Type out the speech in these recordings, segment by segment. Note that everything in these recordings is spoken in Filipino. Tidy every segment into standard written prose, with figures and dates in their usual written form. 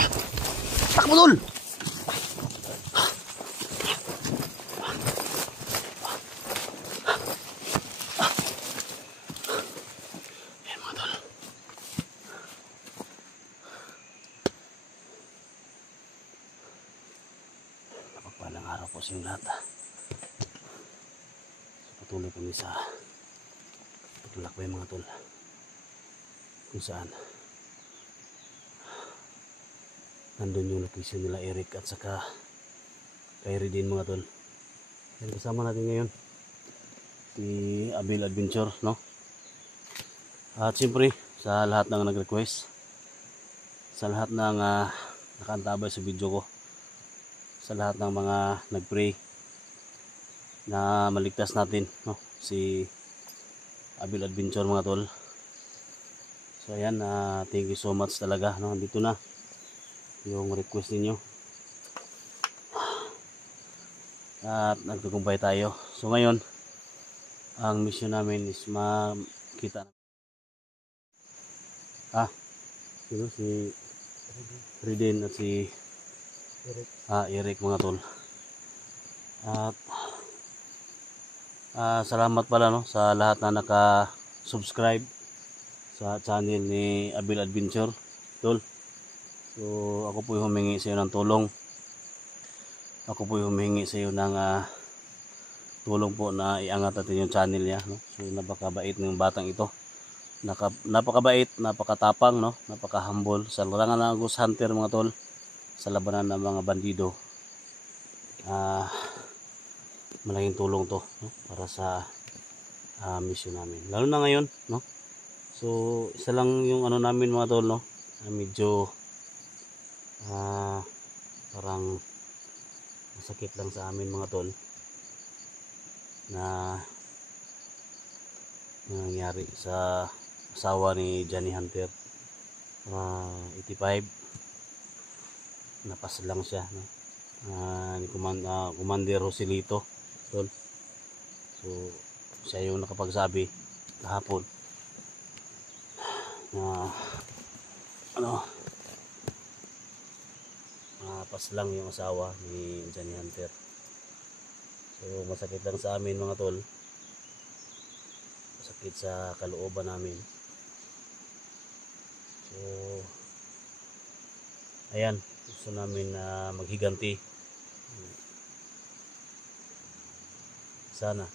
Takbo tol. Ayan mga tol. Napagpalang araw po sa inyong lahat. So, patuloy kami sa paglalakbay mga tol. Kung saan nandun yung location nila Eric at saka Kyrie din mga tol. Yan, kasama natin ngayon si Abil Adventure, no? At siyempre sa lahat ng nag-request, sa lahat ng nakaantabay sa video ko, sa lahat ng mga nag-pray na maligtas natin, no? Si Abil Adventure mga tol. So ayan, thank you so much talaga, no? Dito na yung request ninyo at nagtagumpay tayo. So ngayon ang mission namin is makita sino si Riden at si Eric mga tol. At salamat pala, no, sa lahat na naka-subscribe sa channel ni Abil Adventure tol. So ako po yung humingi sa iyo ng tulong. Ako po yung humingi sa iyo ng tulong po na iangat natin yung channel niya, no? So napakabait ng batang ito. Napakabait, napakatapang, no? Napaka-humble sa larangan ng ghost hunter mga tol, sa labanan ng mga bandido. Malaking tulong to, no? Para sa mission namin. Lalo na ngayon, no? So isa lang yung ano namin mga tol, no? Medyo parang masakit lang sa amin mga tol na nangyari sa asawa ni Johnny Hunter. 85 napas lang siya, no? Ni Commander Rosilito tol. So siya yung nakapagsabi kahapon na pas lang yung asawa ni Johnny Hunter. So masakit lang sa amin mga tol, masakit sa kalooban namin. So ayan, gusto namin na maghiganti. Sana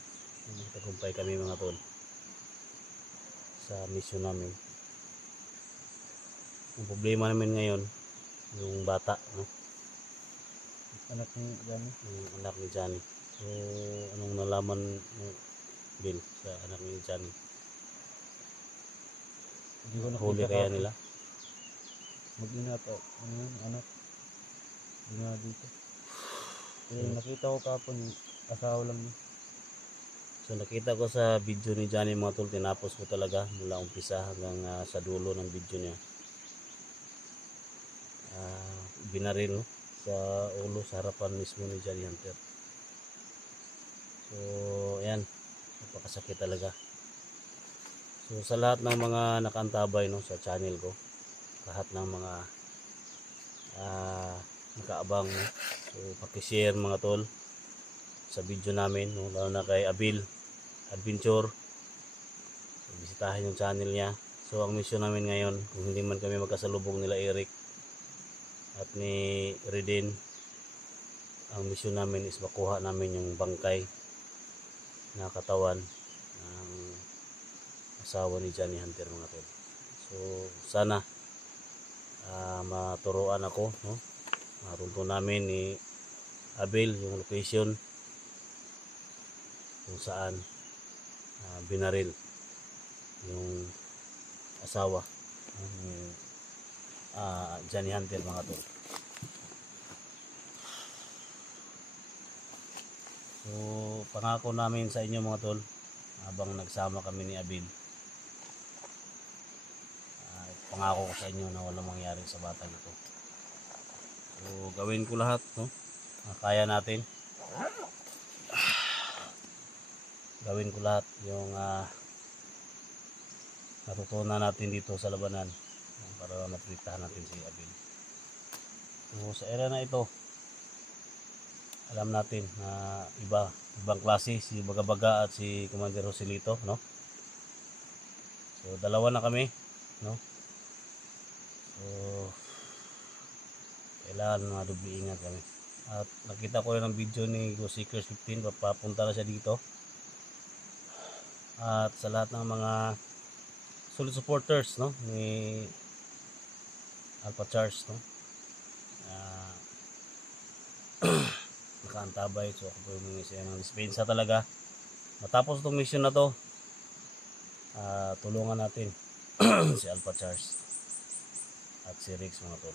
magtagumpay kami mga tol sa mission namin. Ang problema namin ngayon yung bata, no? Anak ni Johnny. Yung anak ni Johnny. So anong nalaman mo, Bill, sa anak ni Johnny? Hindi ko nakita. Huli kaya nila? Mag-ina pa. Ano yun? Anak. Hindi nga dito. Nakita ko kapon yung asawa lang niya. So nakita ko sa video ni Johnny mga tol, tinapos ko talaga mula umpisa hanggang sa dulo ng video niya. Binaril, no, sa ulo, sa harapan mismo ni Johnny Hunter. So ayan, napakasakit talaga. So sa lahat ng mga nakaantabay, no, sa channel ko, lahat ng mga nakaabang, no, so paki-share mga tol sa video namin, no, lalo na kay Abil Adventure. So, bisitahin yung channel niya. So ang mission namin ngayon, kung hindi man kami magkasalubong nila Eric at ni Reden, ang mission namin is makuha namin yung bangkay na katawan ng asawa ni Johnny Hunter mga tol. So sana maturuan ako, no? Marunto namin ni Abil yung location kung saan binaril yung asawa ni Johnny Hunter mga tol. So pangako namin sa inyo mga tol, habang nagsama kami ni Abil, pangako ko sa inyo na walang mangyari sa batang ito. So gawin ko lahat, no, kaya natin. Gawin ko lahat yung natutunan natin dito sa labanan para maprotektahan natin si Abil. So sa area na ito, alam natin na ibang klase si Baga-Baga at si Commander Joselito, no? So dalawa na kami, no? So kailangan madubli ingat kami. At nakita ko rin ang video ni Go Seekers 15, papunta na siya dito. At sa lahat ng mga solid supporters, no, ni Alpha Charge, no, nakaantabay. So ako po yung isa ng dispensa talaga. Matapos itong mission na to, tulungan natin si Alpha Charge at si Rex, mga tol.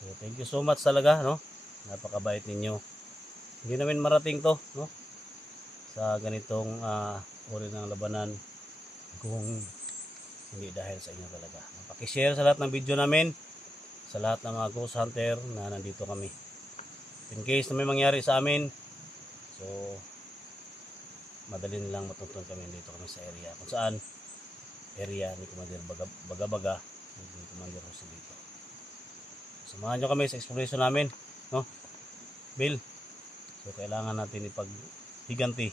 So thank you so much talaga, no, napakabait ninyo. Hindi namin marating to, no, sa ganitong uri ng labanan kung hindi dahil sa inyo talaga. Pakishare sa lahat ng video namin, sa lahat ng mga ghost hunter na nandito kami. In case na may mangyari sa amin, so madali nilang matuntun kami dito kami sa area. Kung saan area ni Commander Baga-Baga at ni Commander Joselito. Samahan nyo kami sa exploration namin, no, Bill. So kailangan natin ipaghiganti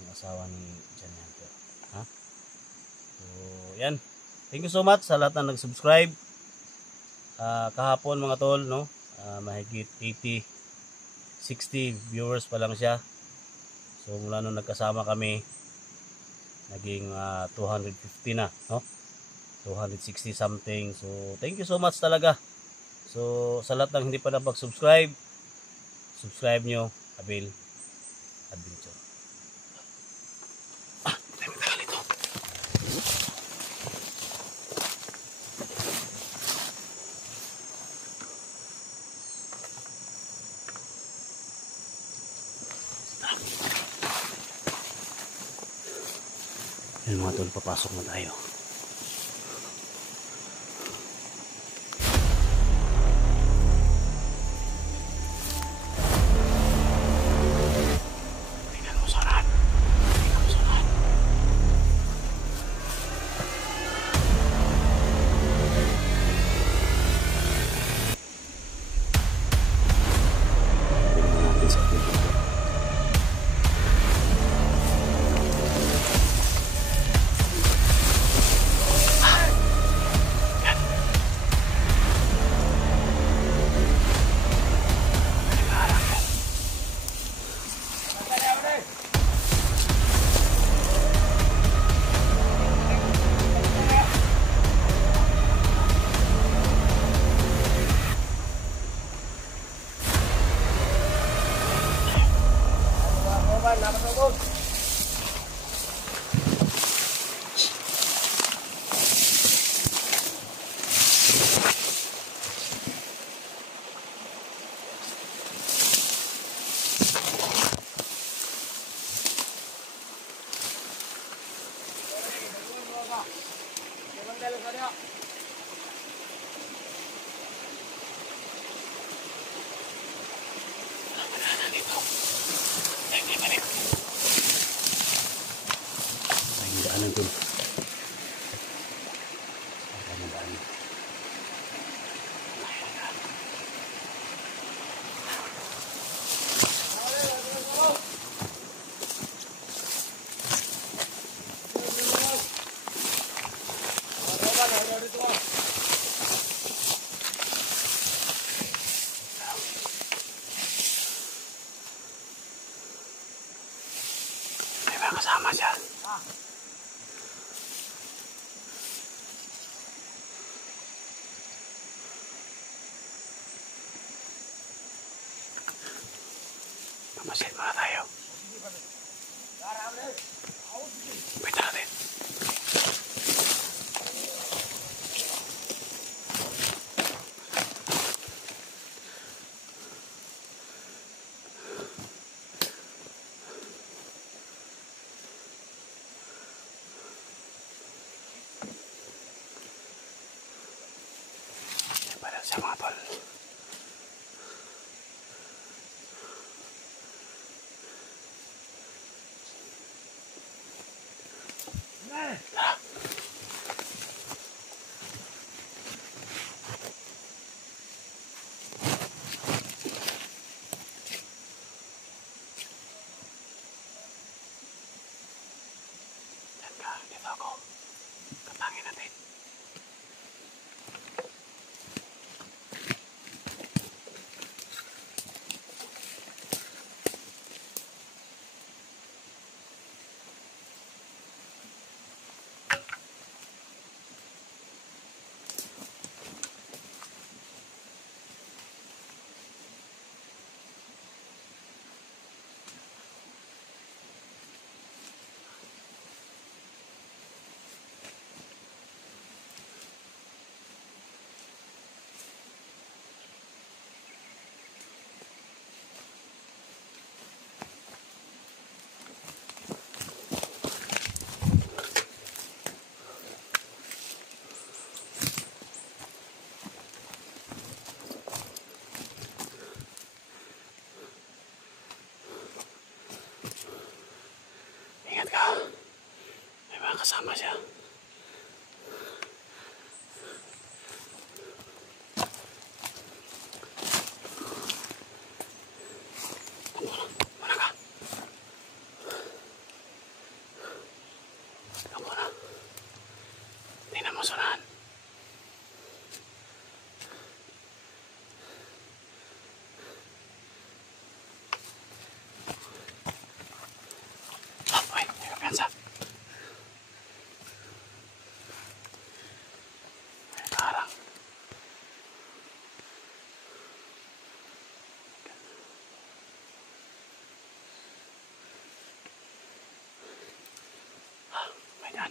yung asawa ni Johnny Hunter, ha? So yan, thank you so much sa lahat na nag-subscribe. Kahapon mga tol, no, mahigit 60 viewers pa lang siya. So mula nung nagkasama kami, naging 250 na, no, 260 something. So thank you so much talaga. So sa lahat ng hindi pa napag-subscribe, subscribe nyo, Abil Adventure. Yan mga tol, papasok na tayo. Kasama siya. Mamasid muna tayo. Pwede natin. Sa mga tol. Tara. Nakasama siya. Muna ka. Muna. Tingnan mo sunahan.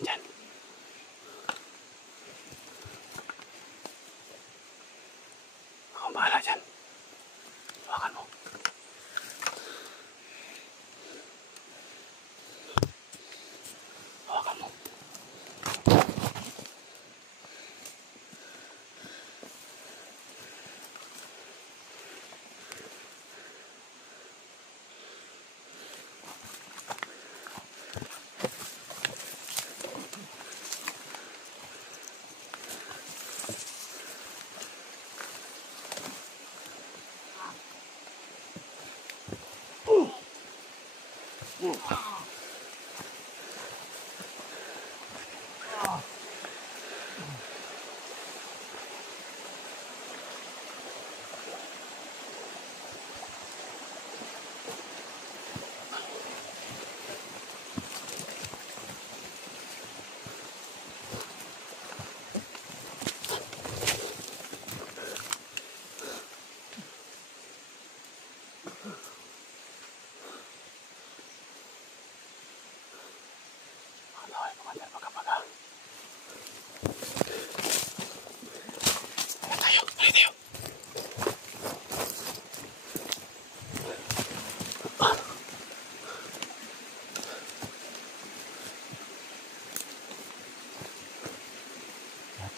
Dyan. Ako bahala dyan. Hawakan mo. Hawakan mo.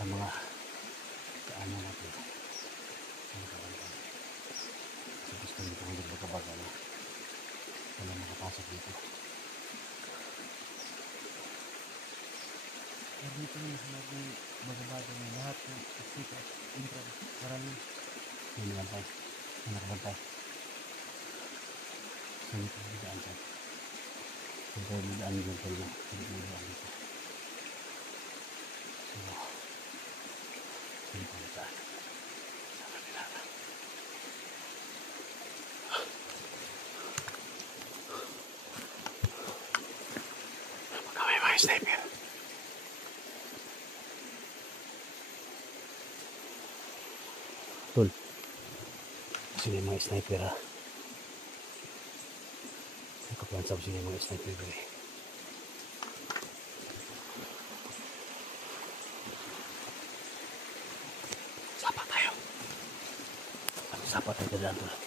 Ang mga kaano natin ang kabalikan so gusto nito kung nagbaga-baga na wala makapasok dito pero dito na sinabi baga-baga na lahat ng isita intra maraming may nabantay may nakabantay so dito may daan siya dito may daan dyan tayo na may daan dito so dito na saan sa kanila na baka may mga sniper tol sino yung mga sniper ha nakaplansap sino yung mga sniper eh Sapa tayo dyan tol.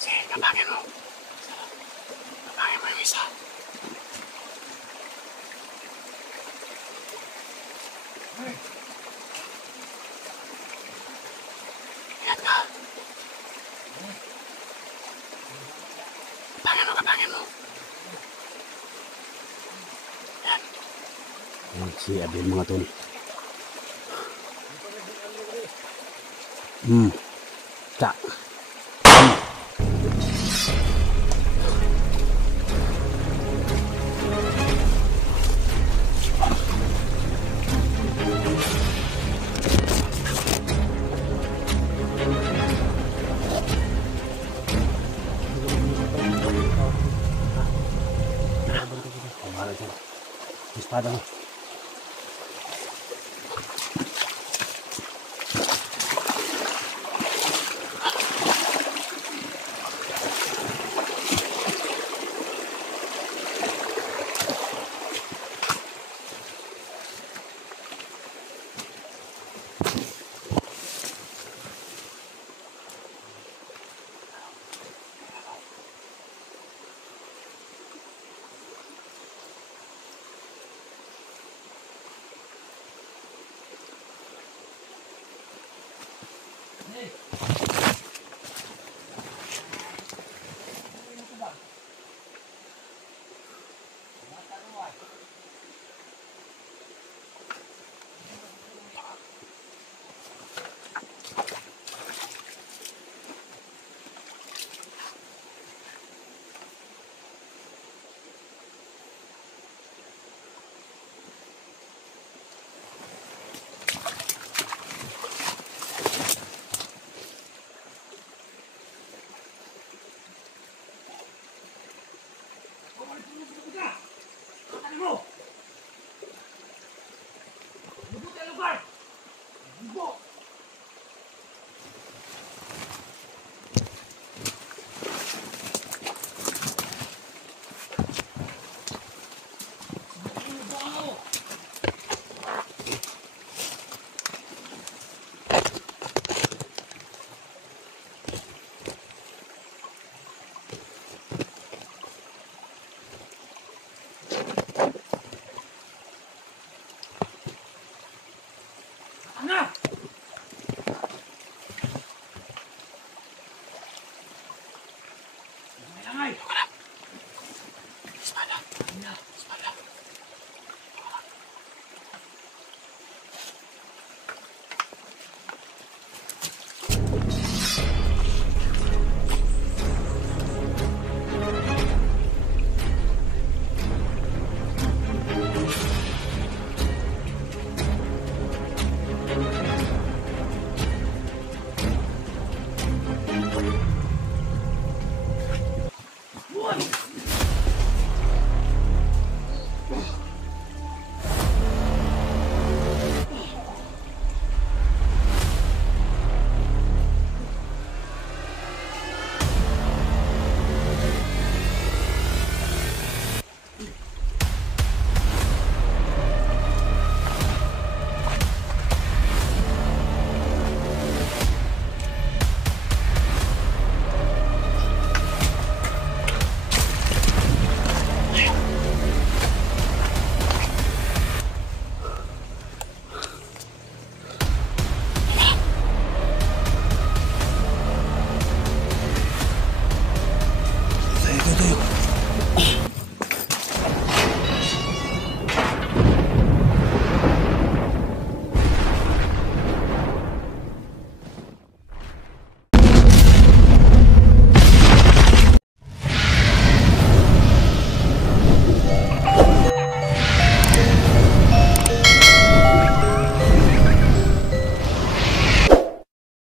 Sige, kapangin mo. Kapangin mo yung isa. Ingat ka. Kapangin mo. Yan. Yan si Abel mga tol. Tak. Espada mo. Ay!